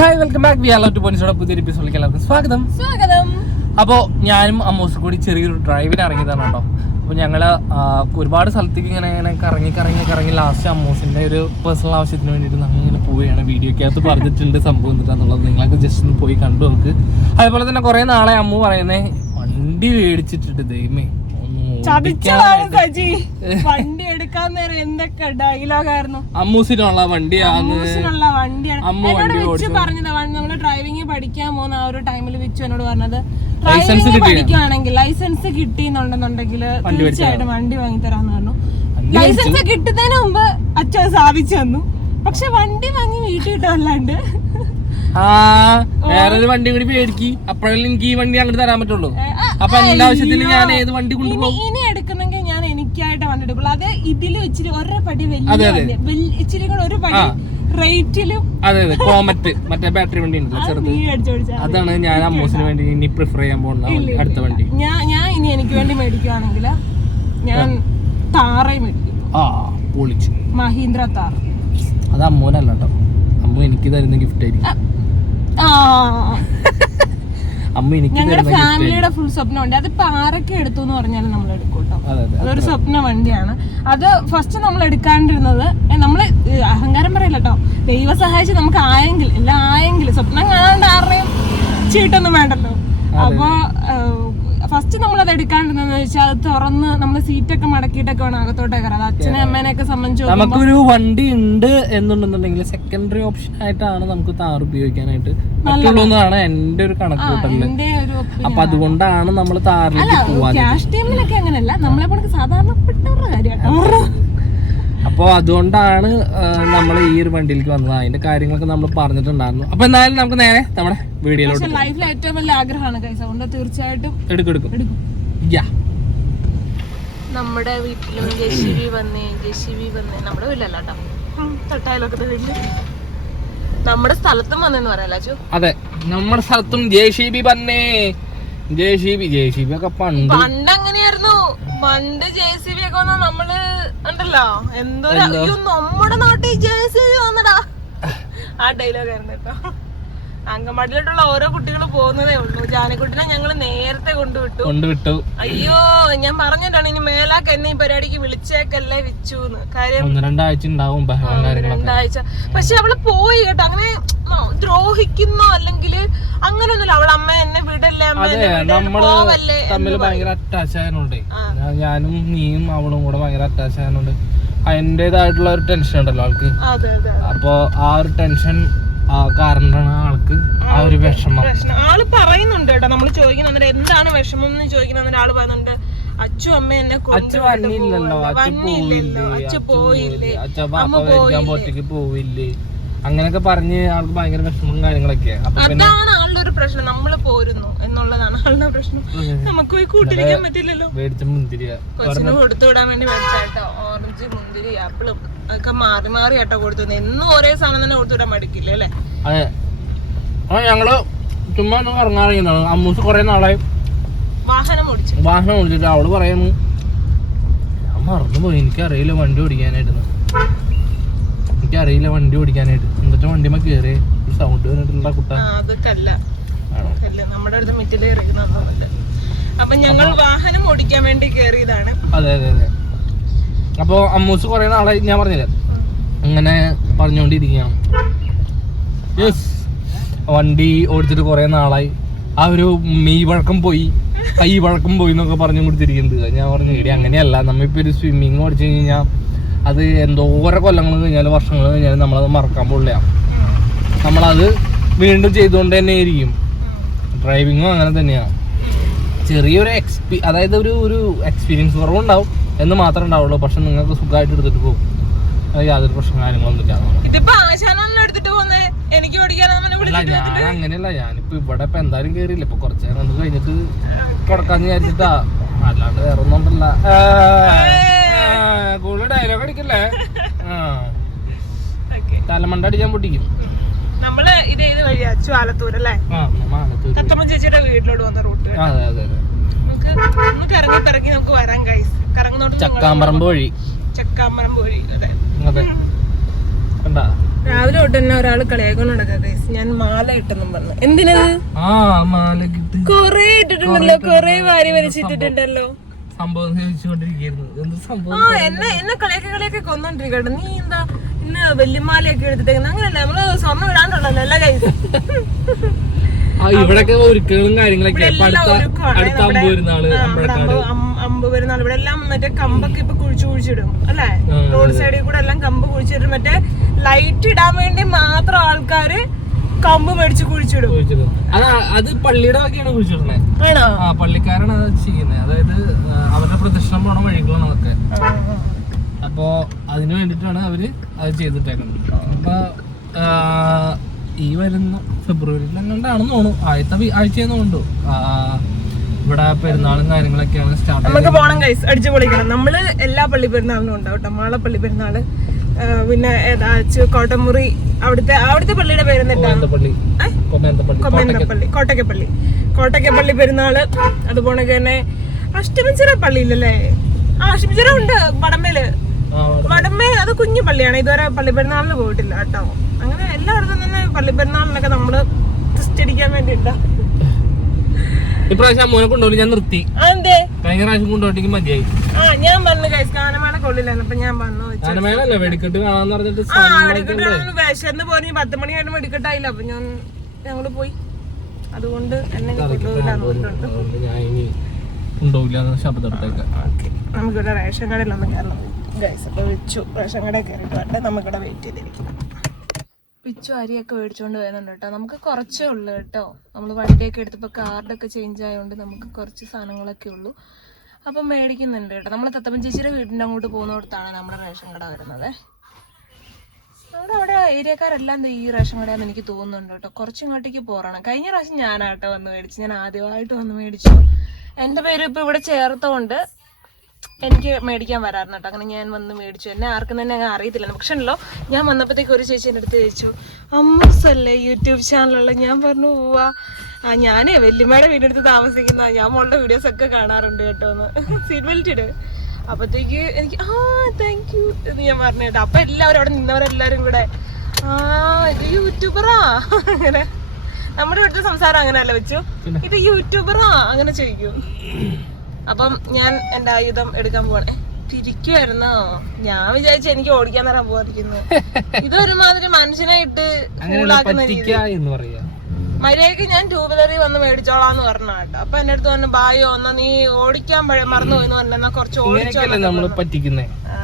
Hi welcome back we are two പോയിന്റ്സോടെ പുതിയൊരു എപ്പിസോഡിലേക്ക് എല്ലാവർക്കും സ്വാഗതം. സ്വാഗതം. അപ്പോൾ ഞാനും അമ്മോസും കൂടി ചെറിയൊരു ഡ്രൈവിന് ഇറങ്ങിയതാണ് കേട്ടോ. അപ്പോൾ ഞങ്ങൾ ഒരുപാട് സ്ഥലത്തേക്ക് ഇങ്ങനെ ഇങ്ങനെ കറങ്ങി കറങ്ങി കറങ്ങി ലാസ്റ്റ് അമ്മൂസിന്റെ ഒരു പേഴ്സണൽ ആവശ്യത്തിന് വേണ്ടിയിട്ട് നമ്മൾ ഇങ്ങനെ പോവുകയാണ്. വീഡിയോക്കകത്ത് പറഞ്ഞിട്ടുണ്ട് സംഭവം എന്നിട്ടാന്നുള്ളത് നിങ്ങളൊക്കെ ജസ്റ്റ് ഒന്ന് പോയി കണ്ടു നമുക്ക് അതുപോലെ തന്നെ കുറേ നാളെ അമ്മു പറയുന്നത് വണ്ടി മേടിച്ചിട്ടുണ്ട് ദൈവമേ ചതിച്ചതാണ് സജി? വണ്ടി എടുക്കാൻ നേരം എന്തൊക്കെ ഡയലോഗായിരുന്നു അമ്മൂസിനുള്ള വണ്ടിയാന്ന്. അമ്മൂസിനുള്ള വണ്ടിയാണ്. എന്നോട് വിച്ചു. പറഞ്ഞത്. നമ്മൾ ഡ്രൈവിംഗ് പഠിക്കാൻ പോകുന്ന ആ ഒരു ടൈമിൽ വിച്ചു എന്നോട് പറഞ്ഞത്. ലൈസൻസ് ഡ്രൈവിംഗ് പഠിക്കുകയാണെങ്കിൽ ലൈസൻസ് കിട്ടിയെന്നുണ്ടെന്നുണ്ടെങ്കിൽ തീർച്ചയായിട്ടും വണ്ടി വാങ്ങി തരാന്ന് പറഞ്ഞു ലൈസൻസ് കിട്ടുന്നതിന് മുമ്പ് അച്ഛൻ സ്ഥാപിച്ചു തന്നു. പക്ഷെ വണ്ടി വാങ്ങി വീട്ടിൽ കിട്ടുമല്ലാണ്ട് ആ വേറൊരു വണ്ടി കൂടി പേടിക്കി. അപ്പോഴല്ലേ എനിക്ക് ഈ വണ്ടി അങ്ങോട്ട് തരാൻ പറ്റുള്ളൂ. അപ്പൊ എന്റെ ആവശ്യത്തിന് ഞാൻ ഏത് വണ്ടി കൊണ്ടുപോകും? ഇനി എടുക്കുന്നെങ്കിൽ ഞാൻ എനിക്കായിട്ട് വണ്ടി എടുക്കുള്ളൂ. അത് ഇച്ചിരി ഒരേ പടി വലിയ ഇച്ചിരി കൂടെ ഒരു പടി. റേറ്റിലും അതെ അതെ. കോമറ്റ്. മറ്റേ ബാറ്ററി വണ്ടി ഉണ്ടല്ലോ ചെറുത്. അതാണ് ഞാൻ അമ്മൂസിന് വേണ്ടി ഇനി പ്രിഫർ ചെയ്യാൻ പോകുന്ന അടുത്ത വണ്ടി. ഞാൻ ഞാൻ ഇനി എനിക്ക് വേണ്ടി മേടിക്കുവാണെങ്കിൽ ഞാൻ താറയും മേടിക്കും. ആ പൊളിച്ചു. മഹീന്ദ്ര താർ. അത് അമ്മൂനല്ല കേട്ടോ. അമ്മു എനിക്ക് തരുന്ന ഗിഫ്റ്റ് ആയിരിക്കും. അമ്മ എനിക്ക് ഞങ്ങളുടെ ഫാമിലിയുടെ ഫുൾ സ്വപ്നമുണ്ട്. അത് ആരൊക്കെ എടുത്തു എന്ന് പറഞ്ഞാൽ നമ്മൾ എടുക്കും അതൊരു സ്വപ്ന വണ്ടിയാണ്. അത് ഫസ്റ്റ് നമ്മൾ എടുക്കാണ്ടിരുന്നത് നമ്മൾ അഹങ്കാരം പറയില്ല കേട്ടോ ദൈവ സഹായിച്ച് നമുക്ക് ആയെങ്കിൽ എല്ലാം ആയെങ്കിൽ സ്വപ്നം കാണാണ്ട് ആരുടെയും ചീട്ടൊന്നും വേണ്ടല്ലോ. അപ്പൊ ഫസ്റ്റ് നമ്മൾ അത് എടുക്കാണ്ടിരുന്നെന്ന് വെച്ചാൽ അത് തുറന്ന് നമ്മൾ സീറ്റൊക്കെ മടക്കിയിട്ടൊക്കെ വേണം അകത്തോട്ട് കയറാം അച്ഛനെ അമ്മേനെയൊക്കെ സംബന്ധിച്ച് നമുക്കൊരു വണ്ടി ഉണ്ട് എന്നുണ്ടെന്നുണ്ടെങ്കിൽ സെക്കൻഡറി ഓപ്ഷൻ ആയിട്ടാണ് നമുക്ക് താർ ഉപയോഗിക്കാനായിട്ട് പറ്റുള്ളൂ എന്നാണ് എന്റെ ഒരു കണക്ക് കൂട്ടൽ. എന്റെ ഒരു അപ്പൊ അതുകൊണ്ടാണ് നമ്മൾ താറിലേക്ക് പോവാൻ ക്യാഷ് ടൈമിലൊക്കെ അങ്ങനെയല്ല. നമ്മളെ പോലെ സാധാരണപ്പെട്ടവരുടെ കാര്യമാട്ടോ അപ്പോൾ അതുകൊണ്ടാണ് നമ്മൾ ഈ ഒരു വണ്ടിയിലേക്ക് വന്നത്. അതിന്റെ കാര്യങ്ങളൊക്കെ നമ്മൾ പറഞ്ഞിട്ടുണ്ടായിരുന്നു. അപ്പോൾ എന്തായാലും നമുക്ക് നേരെ നമ്മുടെ വീഡിയോയിലോട്ട് ലൈഫിൽ ഏറ്റവും വലിയ ആഗ്രഹമാണ് കൈസ അതുകൊണ്ട് തീർച്ചയായിട്ടും എടുക്കും എടുക്കും. എടുക്കും. യാ നമ്മുടെ വീട്ടിലും ജെ സി ബി വന്നേ ജെ സി ബി വന്നേ. നമ്മുടെ വീട്ടിലല്ല കേട്ടോ. തൊട്ടായാലൊക്കെ വീട്ടിൽ. നമ്മുടെ സ്ഥലത്തും വന്നെന്ന് പറയാലോ അച്ചു അതെ. നമ്മുടെ സ്ഥലത്തും ജെ സി ബി വന്നേ. J C B J C B ഒക്കെ പണ്ട് പണ്ട് അങ്ങനെയായിരുന്നു പണ്ട് ജെ സി ബി ഒക്കെ വന്നാ നമ്മൾ ഉണ്ടല്ലോ എന്തോ? നമ്മുടെ നാട്ടിൽ ജെ സി ബി വന്നടാ. ആ ഡയലോഗ് ആയിരുന്നു കേട്ടോ. അങ്കമാടിയിലോട്ടുള്ള ഓരോ കുട്ടികൾ പോകുന്നതേ ഉള്ളൂ. ജാനക്കുട്ടിനെ ഞങ്ങൾ നേരത്തെ കൊണ്ടുവിട്ടു. കൊണ്ടുവിട്ടു. അയ്യോ ഞാൻ പറഞ്ഞിട്ടാണ് ഇനി മേലാക്ക് എന്നെ ഈ പരിപാടിക്ക് വിളിച്ചേക്കല്ലേ വിച്ചു കാര്യം രണ്ടാഴ്ച ഉണ്ടാവും രണ്ടാഴ്ച. പക്ഷെ അവൾ പോയി കേട്ടോ. അങ്ങനെ ദ്രോഹിക്കുന്നു അല്ലെങ്കിൽ അങ്ങനൊന്നുമില്ല. അവളെ അമ്മ എന്നെ വിടല്ലേ അമ്മ നമ്മൾ തമ്മിൽ ഭയങ്കര അറ്റാച്ച് ആയതുകൊണ്ടേ. ഞാനും നീയും അവളും കൂടെ ഭയങ്കര അറ്റാച്ച് ആയതുകൊണ്ട്. അതിന്റെതായിട്ടുള്ള ഒരു ടെൻഷൻ ഉണ്ടല്ലോ ആൾക്ക്. അപ്പോ ആ ഒരു ടെൻഷൻ കാരണമാണ് ആൾക്ക് ആ ഒരു വിഷമം. പ്രശ്നം. ആൾ പറയുന്നുണ്ട് കേട്ടോ. നമ്മൾ ചോദിക്കുന്ന അന്നേരം എന്താണ് വിഷമം എന്ന് ചോദിക്കുന്ന അന്നേരം ആൾ പറയുന്നുണ്ട്. അച്ചു അമ്മ എന്നെ അച്ഛ വന്നില്ലല്ലോ. അച്ഛ പോയില്ലേ അച്ഛ അച്ഛൻ പോയില്ലേ അച്ഛ പാപ്പ പോവില്ലേ. അങ്ങനെയൊക്കെ പറഞ്ഞ് ആൾക്ക് ഭയങ്കര വിഷമം കാര്യങ്ങളൊക്കെ. അതാണ് ആളുടെ ഒരു പ്രശ്നം. നമ്മൾ പോരുന്നു എന്നുള്ളതാണ് ആളുടെ പ്രശ്നം. നമുക്ക് പോയി കൂട്ടിരിക്കാൻ പറ്റില്ലല്ലോ. മേടിച്ച മുന്തിരി കൊച്ചിന് കൊടുത്തു വിടാൻ വേണ്ടി മേടിച്ചാട്ടോ ഓറഞ്ച് മുന്തിരി ആപ്പിളും ഒക്കെ മാറി മാറി ആട്ടോ കൊടുത്തു എന്നും ഒരേ സാധനം തന്നെ കൊടുത്തു വിടാൻ മടിക്കില്ലേ അല്ലേ? അതെ. ആ ഞങ്ങൾ ചുമ്മാ ഒന്ന് അമ്മൂസ് കുറെ നാളായി വാഹനം ഓടിച്ചു. വാഹനം ഓടിച്ചിട്ട് അവൾ പറയുന്നു ഞാൻ മറന്നുപോയി. എനിക്കറിയില്ല വണ്ടി ഓടിക്കാനായിട്ടെന്ന്. എനിക്കറിയില്ല വണ്ടി ഓടിക്കാനായിട്ട്. എന്നിട്ട് വണ്ടിമ കയറി സൗണ്ട് വന്നിട്ടുള്ള കുട്ട? ആ അത് കല്ല. ആണോ? കല്ല്. നമ്മുടെ അടുത്ത് ഇറങ്ങുന്നൊന്നുമില്ല അപ്പൊ ഞങ്ങൾ വാഹനം ഓടിക്കാൻ വേണ്ടി കയറിയതാണ് അതെ അതെ അതെ. അപ്പോ അമ്മൂസ് കുറെ നാളെ ഞാൻ പറഞ്ഞില്ല? അങ്ങനെ പറഞ്ഞുകൊണ്ടിരിക്കുകയാണ്. യെസ് വണ്ടി ഓടിച്ചിട്ട് കുറെ നാളായി. ആ ഒരു മെയ് വഴക്കം പോയി. കൈ വഴക്കം പോയി എന്നൊക്കെ പറഞ്ഞു കൊടുത്തിരിക്കുന്നത് ഞാൻ പറഞ്ഞു എടി അങ്ങനെയല്ല. നമ്മളിപ്പോ ഒരു സ്വിമ്മിങ് ഓടിച്ചു കഴിഞ്ഞാൽ അത് എന്തോരം കൊല്ലങ്ങൾ കഴിഞ്ഞാലും വർഷങ്ങൾ കഴിഞ്ഞാലും നമ്മളത് മറക്കാൻ പോകില്ല നമ്മളത് വീണ്ടും ചെയ്തുകൊണ്ട് തന്നെ ആയിരിക്കും. ഡ്രൈവിങ്ങും അങ്ങനെ തന്നെയാണ് ചെറിയൊരു എക്സ്പീ അതായത് ഒരു ഒരു എക്സ്പീരിയൻസ് കുറവുണ്ടാവും എന്ന് മാത്രമേ ഉണ്ടാവുള്ളൂ. പക്ഷെ നിങ്ങൾക്ക് സുഖമായിട്ട് എടുത്തിട്ട് പോകും. യാതൊരു പ്രശ്നം കാര്യങ്ങളൊന്നും ഇല്ല ഇതിപ്പോ ആശാനാണല്ലോ എടുത്തിട്ട് പോന്നേ. എനിക്ക് ഓടിക്കാൻ അവനെ അല്ല വിളിച്ചിട്ട് ഞാൻ അങ്ങനെയല്ല. ഞാനിപ്പോ ഇവിടെ ഇപ്പൊ എന്തായാലും കേറിയില്ല. ഇപ്പൊ കുറച്ച് നേരം കഴിഞ്ഞിട്ട് കിടക്കാന്ന് വിചാരിച്ചിട്ടാ. അല്ലാണ്ട് വേറെ ഒന്നും ഉണ്ടല്ല കൂടുതൽ ഡയലോഗ് അടിക്കല്ലേ? ആ. തലമണ്ട അടിക്കാൻ പൊട്ടിക്കും. നമ്മൾ ഇത് ഏത് വഴിയാ? ചുവാലത്തൂർ അല്ലേ? തത്തമ്മ ചേച്ചിയുടെ വീട്ടിലോട്ട് വന്ന റൂട്ട് അതെ അതെ അതെ. നമുക്ക് ഒന്ന് കറങ്ങി പിറക്കി നമുക്ക് വരാം ഗൈസ് കറങ്ങുന്നോട്ട് ചക്കാമ്പറമ്പ് വഴി. ചക്കാമ്പറമ്പ് വഴി അതെ. അതെ. കണ്ടാ? രാവിലെ തൊട്ട് തന്നെ ഒരാൾ കളിയാക്കൊണ്ട് നടക്കാം ഗൈസ് ഞാൻ മാല ഇട്ടെന്നും പറഞ്ഞു. എന്തിനത്? കൊറേ ഇട്ടിട്ടുണ്ടല്ലോ കൊറേ വാരി വലിച്ചിട്ടിട്ടുണ്ടല്ലോ. സംഭവം ചോദിച്ചുകൊണ്ടിരിക്കുന്നു എന്ത് സംഭവം? ആ എന്നെ എന്നെ കളിയൊക്കെ കളിയൊക്കെ കൊന്നോണ്ടിരിക്കട്ടെ. നീ എന്താ ഇന്ന് വെല്ലുമാലയൊക്കെ എടുത്തിട്ടേക്കുന്നത് അങ്ങനല്ല നമ്മൾ സ്വർണം ഇടാണ്ടുള്ളല്ലോ എല്ലാ കൈ ആ ഇവിടൊക്കെ ഒരുക്കങ്ങളും കാര്യങ്ങളൊക്കെ. അടുത്ത അമ്പ് പെരുന്നാൾ ഇവിടെ എല്ലാം മറ്റേ കമ്പൊക്കെ ഇപ്പൊ കുഴിച്ചു കുഴിച്ചിടും അല്ലേ? റോഡ് സൈഡിൽ കൂടെ എല്ലാം കമ്പ് കുഴിച്ചിടും മറ്റേ ലൈറ്റ് ഇടാൻ വേണ്ടി മാത്രം ആൾക്കാര് കമ്പ് മേടിച്ച് കുഴിച്ചിടും. അത് അത് പള്ളിയുടെ വകയാണ് കുഴിച്ചിടണേ. ആ പള്ളിക്കാരാണ് അത് ചെയ്യുന്നത് അതായത് അവരുടെ പ്രദക്ഷിണം പോണ വഴികളാണ് അതൊക്കെ. അപ്പോ അതിന് വേണ്ടിട്ടാണ് അവർ അത് ചെയ്തിട്ടേക്കുന്നത്. അപ്പൊ ഈ വരുന്ന ഫെബ്രുവരിയിൽ എങ്ങാണ്ടാണെന്ന് തോന്നുന്നു. ആദ്യത്തെ ആഴ്ചയെന്ന് കൊണ്ടു ഇവിടെ പെരുന്നാളും കാര്യങ്ങളൊക്കെയാണ് സ്റ്റാർട്ട് നമുക്ക് പോണം കൈസ് അടിച്ചു പൊളിക്കണം നമ്മൾ എല്ലാ പള്ളി പെരുന്നാളിനും ഉണ്ടാവും കേട്ടോ മാളപ്പള്ളി പെരുന്നാൾ. പിന്നെ ഏതാ കോട്ടമുറി അവിടുത്തെ അവിടുത്തെ പള്ളിയുടെ പേര് കൊമേന്തപ്പള്ളി. കോട്ടക്കപ്പള്ളി. കോട്ടയ്ക്കപ്പള്ളി പെരുന്നാൾ. അതുപോലെ തന്നെ അഷ്ടമിച്ചിറ ഇല്ലല്ലേ ആ അഷ്ടമിച്ചിറ ഉണ്ട് വടമേൽ. വടമ്മേ വടമേൽ അത് കുഞ്ഞു പള്ളിയാണ്. ഇതുവരെ പള്ളി പെരുന്നാളിന് പോയിട്ടില്ല കേട്ടോ. അങ്ങനെ എല്ലായിടത്തും തന്നെ പള്ളി പെരുന്നാളിനൊക്കെ നമ്മൾ ക്രിസ്റ്റടിക്കാൻ വേണ്ടിട്ടാ ഇപ്രാവശ്യം അമ്മൂനെ കൊണ്ടുപോയി ഞാൻ നിർത്തി. കഴിഞ്ഞ പ്രാവശ്യം കൊണ്ടുപോയിട്ടെങ്കിൽ മതിയായി. ഞാൻ പറഞ്ഞു കൊള്ളില്ലായിരുന്നു അപ്പൊ ഞാൻ പറഞ്ഞു വെടിക്കെട്ട് കാണാന്ന് പറഞ്ഞിട്ട് വിശന്ന് പോയി. പത്ത് മണിയായിട്ട് വെടിക്കെട്ടായില്ല. അപ്പൊ ഞാൻ ഞങ്ങൾ പോയി. അതുകൊണ്ട് എന്നെ കൊണ്ടുപോയില്ല നമുക്കിവിടെ റേഷൻ കടയിൽ ഒന്ന് കയറണം. ഗൈസ് അപ്പോൾ വെച്ചു. റേഷൻ കടയിൽ കയറിയിട്ട് നമുക്കിവിടെ വെയിറ്റ് ചെയ്തിരിക്കണം പിച്ചു അരിയൊക്കെ മേടിച്ചുകൊണ്ട് വരുന്നുണ്ട് കേട്ടോ നമുക്ക് കുറച്ചേ ഉള്ളൂ കേട്ടോ നമ്മൾ വണ്ടിയൊക്കെ എടുത്തപ്പോൾ കാർഡൊക്കെ ചേഞ്ച് ആയതുകൊണ്ട് നമുക്ക് കുറച്ച് സാധനങ്ങളൊക്കെ ഉള്ളൂ. അപ്പം മേടിക്കുന്നുണ്ട് കേട്ടോ നമ്മൾ തത്തപ്പൻ ചേച്ചിയുടെ വീടിന്റെ അങ്ങോട്ട് പോകുന്നിടത്താണ് നമ്മുടെ റേഷൻ കട വരുന്നത്. നമ്മുടെ അവിടെ ഏരിയക്കാരെല്ലാം ഈ റേഷൻ കടയാന്ന് എനിക്ക് തോന്നുന്നുണ്ട് കേട്ടോ കുറച്ച് ഇങ്ങോട്ടേക്ക് പോകണം കഴിഞ്ഞ പ്രാവശ്യം ഞാനാട്ടോ വന്ന് മേടിച്ചു. ഞാൻ ആദ്യമായിട്ട് വന്ന് മേടിച്ചു. എന്റെ പേര് ഇപ്പൊ ഇവിടെ ചേർത്തോണ്ട് എനിക്ക് മേടിക്കാൻ വരാറുണ്ട് കേട്ടോ. അങ്ങനെ ഞാൻ വന്ന് മേടിച്ചു. എന്നെ ആർക്കും തന്നെ അങ്ങനെ അറിയത്തില്ല പക്ഷെ ഉണ്ടല്ലോ ഞാൻ വന്നപ്പോഴത്തേക്ക് ഒരു ചേച്ചി എന്റെ അടുത്ത് ചോദിച്ചു അമ്മസല്ലേ യൂട്യൂബ് ചാനലുള്ള ഞാൻ പറഞ്ഞു പോവാ ആ ഞാനേ വല്യമ്മയുടെ വീടിനടുത്ത് താമസിക്കുന്ന ഞാൻ മോളുടെ വീഡിയോസ് ഒക്കെ കാണാറുണ്ട് കേട്ടോ എന്ന്. സീറ്റ് ബെൽറ്റ് ഇട്. അപ്പത്തേക്ക് എനിക്ക് ആ താങ്ക് യു എന്ന് ഞാൻ പറഞ്ഞു കേട്ടോ. അപ്പൊ എല്ലാവരും അവിടെ നിന്നവരെല്ലാരും കൂടെ ആ ഇത് യൂട്യൂബറാ? അങ്ങനെ. നമ്മുടെ ഇവിടുത്തെ സംസാരം അങ്ങനെയല്ല വെച്ചു? ഇത് യൂട്യൂബറാ? അങ്ങനെ ചോദിക്കും. അപ്പം ഞാൻ എന്റെ ആയുധം എടുക്കാൻ പോവാണേ. തിരിക്കുമായിരുന്നോ ഞാൻ വിചാരിച്ചു എനിക്ക് ഓടിക്കാൻ തരാൻ പോവാതിരിക്കുന്നു. ഇതൊരുമാതിരി മനുഷ്യനായിട്ട് രീതി. മര്യാദയ്ക്ക് ഞാൻ ടൂ വീലറിൽ വന്ന് മേടിച്ചോളാന്ന് പറഞ്ഞു കേട്ടോ. അപ്പൊ എന്റെ അടുത്ത് പറഞ്ഞു ബായോ എന്നാ നീ ഓടിക്കാൻ പഴയ മറന്നു പോയെന്ന് പറഞ്ഞു എന്നാ കുറച്ച് ഓടിച്ചോ ഇങ്ങനെയൊക്കെയല്ലേ നമ്മൾ പറ്റിക്കുന്നേ? ആ,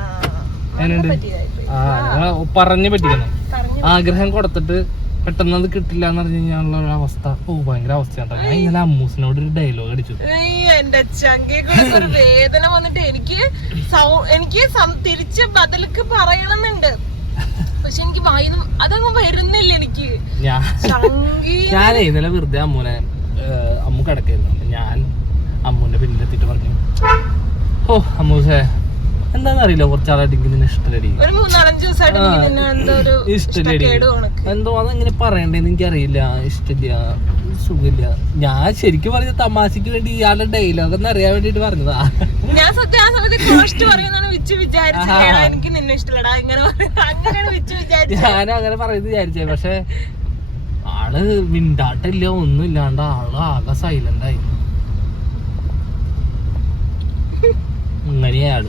നല്ല പറ്റിയതായിപ്പോയി. ആ നിങ്ങൾ പറഞ്ഞ് പറഞ്ഞു ആഗ്രഹം കൊടുത്തിട്ട് പെട്ടെന്ന് അത് കിട്ടില്ല എന്ന് പറഞ്ഞു കഴിഞ്ഞാലുള്ള ഒരു അവസ്ഥ. ഓ ഭയങ്കര അവസ്ഥയാണ് ഞാൻ ഇന്നലെ അമ്മൂസിനോട് ഒരു ഡയലോഗ് അടിച്ചു. എന്റെ ഒരു വേദന വന്നിട്ട് എനിക്ക് എനിക്ക് തിരിച്ച് ബദലക്ക് പറയണമെന്നുണ്ട് പക്ഷെ എനിക്ക് അതങ്ങ് വരുന്നില്ല എനിക്ക്. ഞാൻ ഇന്നലെ വെറുതെ അമ്മൂനെ അമ്മു കിടക്കായിരുന്നു. ഞാൻ അമ്മൂന്റെ പിന്നിലെത്തിട്ട് പറഞ്ഞു. ഓ അമ്മൂസേ. എന്താന്നറിയില്ല കുറച്ചാളായിട്ട് എനിക്ക് നിന്നെ ഇഷ്ടമടി നിന്നെ എന്തോ അതെങ്ങനെ പറയണ്ടേന്ന് എനിക്കറിയില്ല ഇഷ്ടമില്ല സുഖമില്ല. ഞാൻ ശരിക്കും പറഞ്ഞ തമാശക്ക് വേണ്ടി ഇയാളുടെ ഡയലോഗ് ഒന്ന് അറിയാൻ വേണ്ടിട്ട് പറഞ്ഞതാ. ഞാൻ സത്യം ആ സമയത്ത് കോസ്റ്റ് പറയുന്നതാണ് വിച്ച് വിചാരിച്ചത് എനിക്ക് നിന്നെ ഇഷ്ടമല്ലടാ ഇങ്ങനെ പറയുന്നത് അങ്ങനെയാണ് വിച്ച് വിചാരിച്ചത് ഞാനും അങ്ങനെ പറയുന്നത് വിചാരിച്ചേ പക്ഷെ ആൾ മിണ്ടാട്ടില്ല ഒന്നും ഇല്ലാണ്ട് ആൾ ആകെ സൈലന്റ് ആയി. അങ്ങനെയാൾ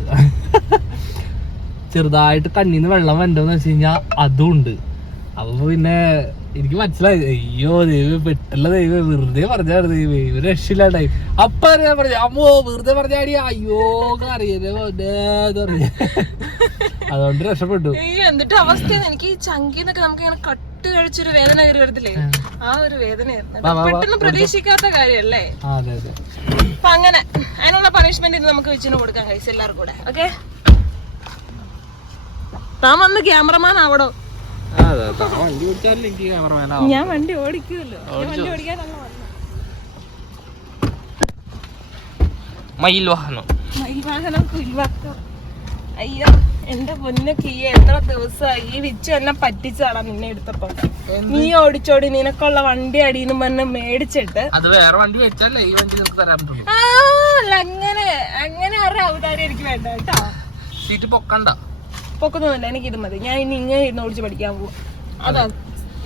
ചെറുതായിട്ട് തന്നിന്ന് വെള്ളം വരണ്ടെന്ന് വെച്ച് കഴിഞ്ഞാൽ അതും ഉണ്ട്. അപ്പൊ പിന്നെ എനിക്ക് മനസ്സിലായി. അയ്യോ ദൈവം പെട്ടുള്ള ദൈവം വെറുതെ പറഞ്ഞാണ് ദൈവം ഒരു രക്ഷയില്ലാണ്ടായി. അപ്പൊ ഞാൻ പറഞ്ഞു അമ്മോ വെറുതെ പറഞ്ഞാടി. അയ്യോ അറിയല്ലേ പറഞ്ഞു. അതുകൊണ്ട് രക്ഷപ്പെട്ടു. എന്നിട്ട് അവസ്ഥ എനിക്ക് ഈ ചങ്കിന്നൊക്കെ നമുക്ക് ഇങ്ങനെ കട്ട് കഴിച്ചൊരു വേദന കയറി വരത്തില്ലേ? ആ. ഒരു വേദനയായിരുന്നു. പെട്ടെന്ന് പ്രതീക്ഷിക്കാത്ത കാര്യല്ലേ? അപ്പൊ അങ്ങനെ അതിനുള്ള പണിഷ്മെന്റ് ഇന്ന് നമുക്ക് വെച്ചിന് കൊടുക്കാൻ കഴിച്ചു എല്ലാവർക്കും കൂടെ. ഓക്കെ താൻ വന്ന് ക്യാമറമാൻ ആവടോ ഞാൻ വണ്ടി ഓടിക്കുമല്ലോ വണ്ടി ഓടിക്കാനല്ല മയിൽ വാഹനം അയ്യോ എന്റെ പൊന്നു കീയ എത്ര ദിവസമായി. ഈ വിച്ചു എന്നെ പറ്റിച്ചാടാ നിന്നെ എടുത്തപ്പോ. നീ ഓടിച്ചോടി നിനക്കുള്ള വണ്ടി അടിയെന്ന് പറഞ്ഞ് മേടിച്ചിട്ട്. അത് വേറെ വണ്ടി വെച്ചല്ലേ ഈ വണ്ടി നിനക്ക് തരാൻ അങ്ങനെ അങ്ങനെ ആരുടെ ഔദാര്യം എനിക്ക് വേണ്ട കേട്ടോ. സീറ്റ് പൊക്കണ്ട. പൊക്കൊന്നുമില്ല എനിക്ക് ഇത് മതി. ഞാൻ ഇനി ഇങ്ങനെ ഇരുന്ന് ഓടിച്ച് പഠിക്കാൻ പോകും അതാ